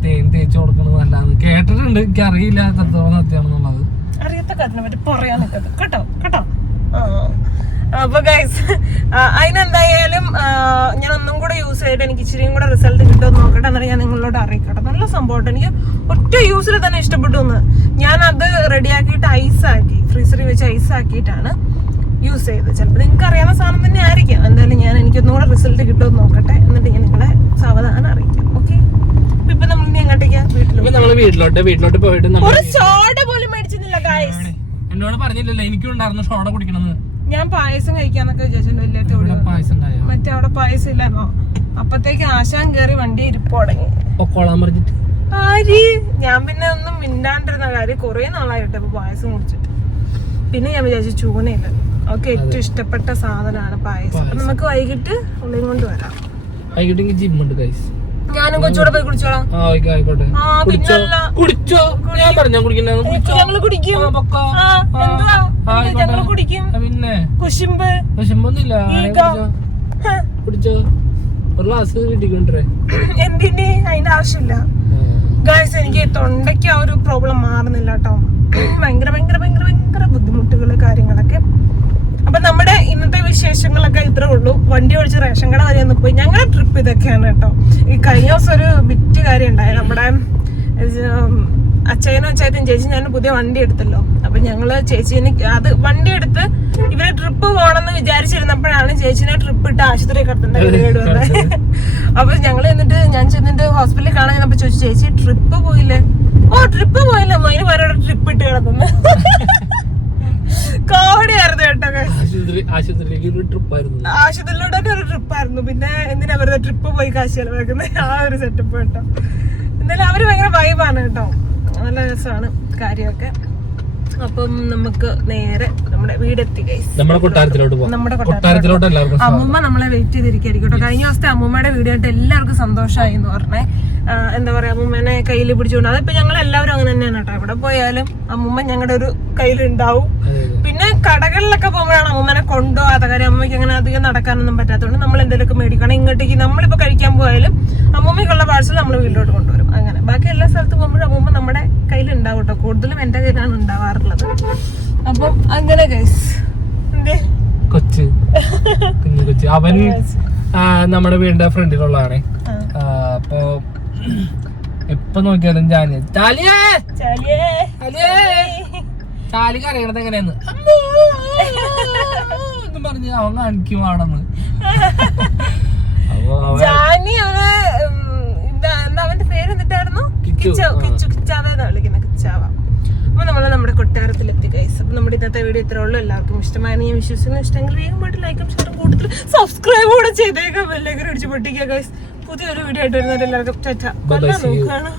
തേൻ തേച്ച് കൊടുക്കണത് നല്ലതാണ് കേട്ടിട്ടുണ്ട്. എനിക്കറിയില്ല എത്രത്തോളം സത്യമാണെന്നുള്ളത്. അറിയാത്ത പറ്റി പറയാൻ നിൽക്കത് കേട്ടോ? കേട്ടോ. അപ്പൊ ഗൈസ് അതിനെന്തായാലും ഞാൻ ഒന്നും കൂടെ യൂസ് ചെയ്തിട്ട് എനിക്ക് ഇച്ചിരിയും കൂടെ റിസൾട്ട് കിട്ടുമെന്ന് നോക്കട്ടെ എന്നറിയാൻ ഞാൻ നിങ്ങളോട് അറിയിക്കട്ടെ. നല്ല സംഭവം എനിക്ക് ഒറ്റ യൂസിൽ തന്നെ ഇഷ്ടപ്പെട്ടു എന്ന്. ഞാൻ അത് റെഡിയാക്കിയിട്ട് ഐസ് ആക്കി ഫ്രീസറിൽ വെച്ച് ഐസ് ആക്കിയിട്ടാണ് യൂസ് ചെയ്തത്. ചിലപ്പോൾ നിങ്ങൾക്ക് അറിയാവുന്ന സാധനം തന്നെ ആയിരിക്കാം. എന്തായാലും ഞാൻ എനിക്കൊന്നും കൂടെ റിസൾട്ട് കിട്ടുമെന്ന് നോക്കട്ടെ എന്നിട്ട് ഞാൻ നിങ്ങളെ സാവധാനം അറിയിക്കാം. ഓക്കെ ഇപ്പൊ നമ്മൾ ഇനി എങ്ങോട്ടേക്കാ? വീട്ടിലോട്ട്. വീട്ടിലോട്ട് പോയിട്ട് നമ്മൾ ഒരു സോഡ പോലും മേടിച്ചിരുന്നില്ല എന്നോട് പറഞ്ഞില്ലല്ലോ എനിക്കും ഉണ്ടായിരുന്നു ഷോട കുടിക്കണമെന്ന് ഞാൻ പായസം കഴിക്കാന്നൊക്കെ വിചാരിച്ചിട്ടുണ്ട് പായസം മറ്റേ അവിടെ പായസം ഇല്ലായിരുന്നോ അപ്പത്തേക്ക് ആശാൻ കേറി വണ്ടി ഇരിപ്പ് തുടങ്ങി. പറഞ്ഞിട്ട്. ആരി? ഞാൻ പിന്നെ ഒന്നും മിണ്ടാണ്ടിരുന്ന കാര്യം കുറെ നാളായിട്ട് ഇപ്പൊ പായസം കുടിച്ചിട്ട്. പിന്നെ ഞാൻ വിചാരിച്ചു ചൂനയില്ല ഓക്കെ ഏറ്റവും ഇഷ്ടപ്പെട്ട സാധനമാണ് പായസം. നമുക്ക് വൈകിട്ട് ഉള്ളിൽ കൊണ്ട് വരാം. വൈകിട്ട് ജിമ്മുണ്ട് ഗൈസ് ഞാനും കൊച്ചുകൂടെ പോയി കുടിച്ചോളാം ആയിക്കോട്ടെ. കുടിച്ചോ? ഞാൻ പറഞ്ഞു കുടിച്ചോ ഞങ്ങൾ കുടിക്കും. ഞങ്ങൾ കുടിക്കും. പിന്നെ? കുശുമ്പ്. കുശുമ്പൊന്നുമില്ല. കുടിച്ചോ? ഒരു ഗ്ലാസ് വീട്ടിൽ കൊണ്ടുവരേ എന്തിന്? അതിന്റെ ആവശ്യമില്ല. ഗായ്സ് എനിക്ക് തൊണ്ടയ്ക്ക് ആ ഒരു പ്രോബ്ലം മാറുന്നില്ല കേട്ടോ. ഭയങ്കര ഭയങ്കര ഭയങ്കര ഭയങ്കര ബുദ്ധിമുട്ടുകൾ കാര്യങ്ങളൊക്കെ. അപ്പൊ നമ്മുടെ ഇന്നത്തെ വിശേഷങ്ങളൊക്കെ ഇത്രേ ഉള്ളൂ. വണ്ടി ഓടിച്ച് റേഷൻ കട വരെ ഒന്ന് പോയി. ഞങ്ങളുടെ ട്രിപ്പ് ഇതൊക്കെയാണ് കേട്ടോ. ഈ കഴിഞ്ഞ ദിവസം ഒരു ബിറ്റ് കാര്യം ഉണ്ടായി. നമ്മുടെ അച്ഛനും അച്ചായത്തും ചേച്ചി ഞാൻ പുതിയ വണ്ടി എടുത്തല്ലോ. അപ്പൊ ഞങ്ങൾ ചേച്ചീനെ അത് വണ്ടി എടുത്ത് ഇവരെ ട്രിപ്പ് പോകണമെന്ന് വിചാരിച്ചിരുന്നപ്പോഴാണ് ചേച്ചിനെ ട്രിപ്പ് ഇട്ട് ആശുപത്രി കിടത്തേണ്ട വന്നത്. അപ്പൊ ഞങ്ങൾ എന്നിട്ട് ഞാൻ ചെന്നിട്ട് ഹോസ്പിറ്റലിൽ കാണാൻ ചോദിച്ചു ചേച്ചി ട്രിപ്പ് പോയില്ലേ? ഓ ട്രിപ്പ് പോയില്ല. മൈന് പേരോട് ട്രിപ്പ് ഇട്ട് കിടന്നു കോമഡി ആയിരുന്നു. കേട്ടോ ആശുപത്രിയിലൂടെ ഒരു ട്രിപ്പായിരുന്നു പിന്നെ എന്തിനാ വെറുതെ ട്രിപ്പ് പോയി കാശ് ചെലവാക്കുന്നത്? ആ ഒരു സെറ്റപ്പ് കേട്ടോ. എന്നാലും അവർ ഭയങ്കര വൈബാണ് കേട്ടോ. നല്ല രസമാണ് കാര്യമൊക്കെ. അപ്പം നമുക്ക് നേരെ നമ്മുടെ വീടെത്തി നമ്മുടെ കൊട്ടാരത്തിലോട്ട് പോകാം നമ്മുടെ കൊട്ടാരത്തിലോട്ട് എല്ലാവർക്കും. അമ്മൂമ്മ നമ്മളെ വെയിറ്റ് ചെയ്തിരിക്കും കേട്ടോ കഴിഞ്ഞ ദിവസത്തെ അമ്മൂമ്മയുടെ വീഡിയോ ആയിട്ട് എല്ലാവർക്കും സന്തോഷമായി എന്ന് പറഞ്ഞേ എന്താ പറയാ അമ്മൂമ്മനെ കയ്യിൽ പിടിച്ചുകൊണ്ട്. അതിപ്പോ ഞങ്ങൾ എല്ലാവരും അങ്ങനെ തന്നെയാണ് കേട്ടോ. എവിടെ പോയാലും അമ്മൂമ്മ ഞങ്ങളുടെ ഒരു കയ്യിലുണ്ടാവും. പിന്നെ കടകളിലൊക്കെ പോകുമ്പോഴാണ് അമ്മൂമ്മനെ കൊണ്ടുപോകാത്ത കാര്യം അമ്മയ്ക്ക് അങ്ങനെ അധികം നടക്കാനൊന്നും പറ്റാത്തതുകൊണ്ട് നമ്മൾ എന്തെങ്കിലുമൊക്കെ മേടിക്കണം ഇങ്ങോട്ടേക്ക് നമ്മളിപ്പോ കഴിക്കാൻ പോയാലും അമ്മൂമ്മയ്ക്കുള്ള പാഴ്സൽ നമ്മൾ വീട്ടിലോട്ട് കൊണ്ടുവരും. ബാക്കി എല്ലാ സ്ഥലത്ത് പോകുമ്പോഴും അമ്മൂമ്മ നമ്മുടെ കയ്യിൽ ഉണ്ടാവും കേട്ടോ കൂടുതലും എന്റെ കയ്യിലാണ് ഉണ്ടാവാറുള്ളത്. അപ്പം അങ്ങനെ ഗൈസ് കൊച്ച്. കുഞ്ഞു കൊച്ച്. അവൻ നമ്മുടെ വീടിന്റെ ഫ്രണ്ടിലുള്ളതാണ്. അപ്പൊ എപ്പൊ നോക്കിയാലും ജാനി ചാലിയേ ചാലി എങ്ങനെയാന്ന്? എന്നും പറഞ്ഞ് അവൻ കാണിക്കും ആണെന്ന് അപ്പൊ ജാനി അവന് എന്താ അവന്റെ പേര് എന്നിട്ടായിരുന്നു? കിച്ചു, കിച്ചു. കിച്ചാവെന്നാ വിളിക്കുന്നത് കിച്ചാവ അപ്പൊ നമ്മൾ നമ്മുടെ കൊട്ടാരത്തിലെത്തി ഗൈസ് അപ്പൊ നമ്മുടെ ഇന്നത്തെ വീഡിയോ ഇത്രേ ഉള്ളൂ. എല്ലാവർക്കും ഇഷ്ടമായെന്ന് ഞാൻ വിശ്വസിക്കുന്നു ഇഷ്ടമെങ്കിൽ വേഗം പോയിട്ട് ലൈക്കും ഷെയറും കൂടുതൽ സബ്സ്ക്രൈബ് കൂടെ ചെയ്തേക്കാം. ബെല്ലേക്ക് അടിച്ച് പൊട്ടിക്കുക ഗൈസ് പുതിയൊരു വീഡിയോ ആയിട്ട് വരുന്നവരെല്ലാവർക്കും ചാറ്റ Bye നോക്കുകയാണ്. നോക്കുകയാണ്